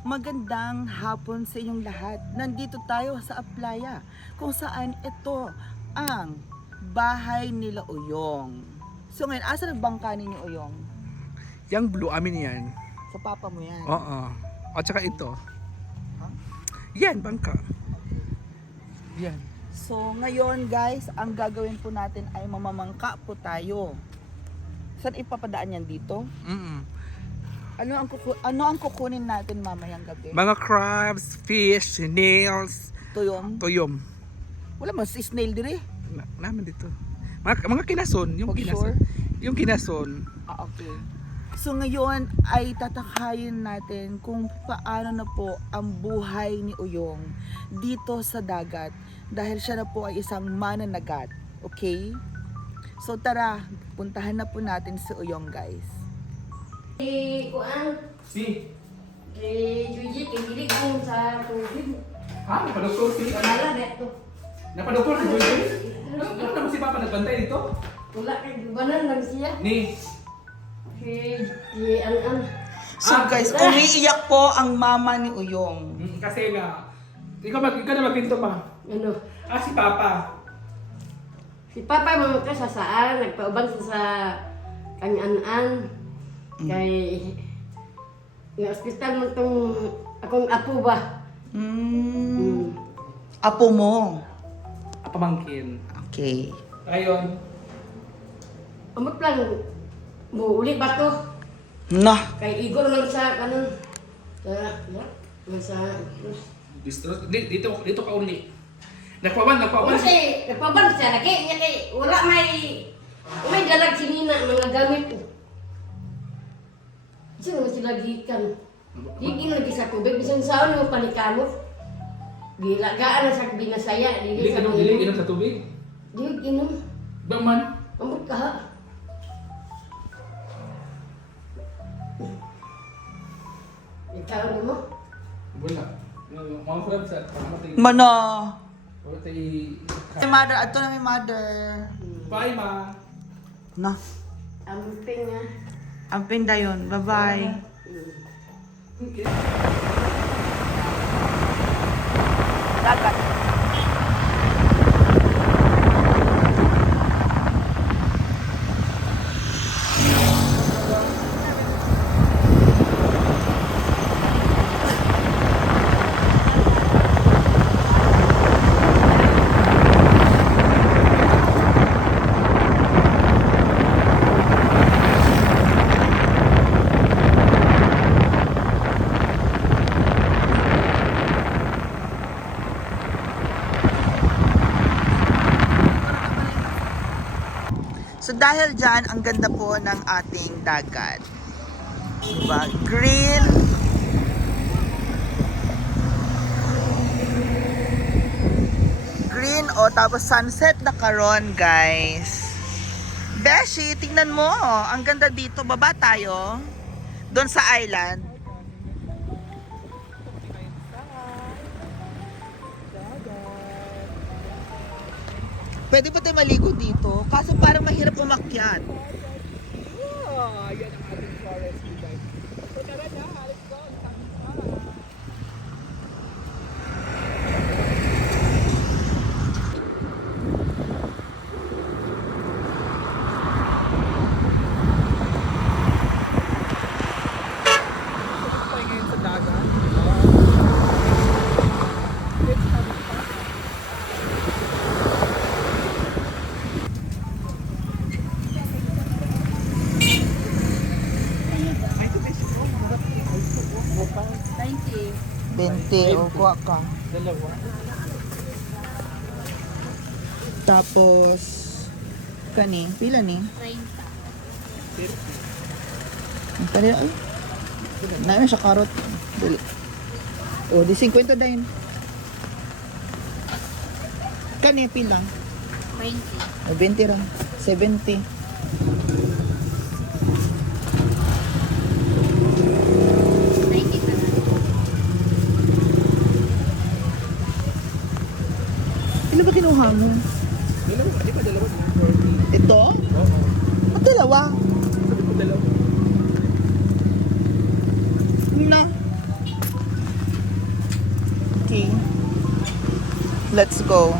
Magandang hapon sa inyong lahat. Nandito tayo sa Aplaya kung saan ito ang bahay nila Uyong. So ngayon, asa ang bangka ninyo Uyong? Yang blue, amin yan. Sa papa mo yan. Oo. At saka ito. Ha? Yan, bangka. Yan. So ngayon guys, ang gagawin po natin ay mamamangka po tayo. Saan ipapadaan yan dito? Mm-mm. Ano ang, kuku- ano ang kukunin natin mamayang gabi? Mga crabs, fish, nails, Tuyom? tuyom. Wala mas snail dire. Na, naman dito. Mga, mga kinason. Yung Pag kinason. Yung kinason. Ah, okay. So ngayon ay tatakayin natin kung paano na po ang buhay ni Uyong dito sa dagat dahil siya na po ay isang mananagat. Okay? So tara, puntahan na po natin si Uyong guys. Eh, kuan, Si. eh, Juji, kikilig ang sa tubig. Ha? Napadoktor si... Wala na ito. Napadoktor si Joy Joy? Ano ano naman si Papa nagbantay dito? Wala kay gubanan lang siya. Ni. Si, si, an, an. So Ah, guys, umiiyak po ang mama ni Uyong. Mm, kasi nga... Ikaw, mag, ikaw na magpinto pa. Ano, Ah, si Papa. si Papa mga kasasaan, nagpauban sa sa kang-an-an. Kay, yung ospital mo itong akong apo ba? Hmm, Hmm. apo mo. Ah, pamangkin. Okay. Ngayon, Amot lang, muuli ba to? Nah, Kay Igor naman sa kanon. Sa, ya, sa, dito, dito, dito ka uli. Nagpawan, nagpawan. Kasi, nagpaban siya lagi. Niya kay, wala may, may dalag sinina, mga gikan? Gigin lagi sa tubig, bisan saan mo panikano. Gilagaan na sa binasaya. Dili ka sa nung ilig, inom sa tubig. Dili inom. Bang man. Amot ka ha. Ikaw ano mo? Wala. Mga friends sa panamatay. mana. Wala tayo. Si mother, ato na may mother. Bye, ma. Nah, Amping nga. ang pindayon. Bye-bye. Okay. Dagat. So dahil dyan, ang ganda po ng ating dagat. Diba? Green. Green o tapos sunset na karon guys. Beshi, tingnan mo. Ang ganda dito. Baba tayo. Doon sa island. Pwede ba tayo maligo dito? Kaso parang mahirap umakyat. Ah, yan ang ating forest guys. So tara na, let's go. ngayon sa dagat. Let's have fun. Thank you. 20 o kuha ka. Dalawa. Tapos, kani, pila ni? 30. Ang tali, ay. Namin siya karot. Dili. O, di 50 din. Kani, pila? 20. O, 20 ra. 70. Ano ba kinuha mo? Dalawa, di ba dalawa? Ito? Oo. Oh. At dalawa? Sabi ko dalawa. Na. Okay. Let's go.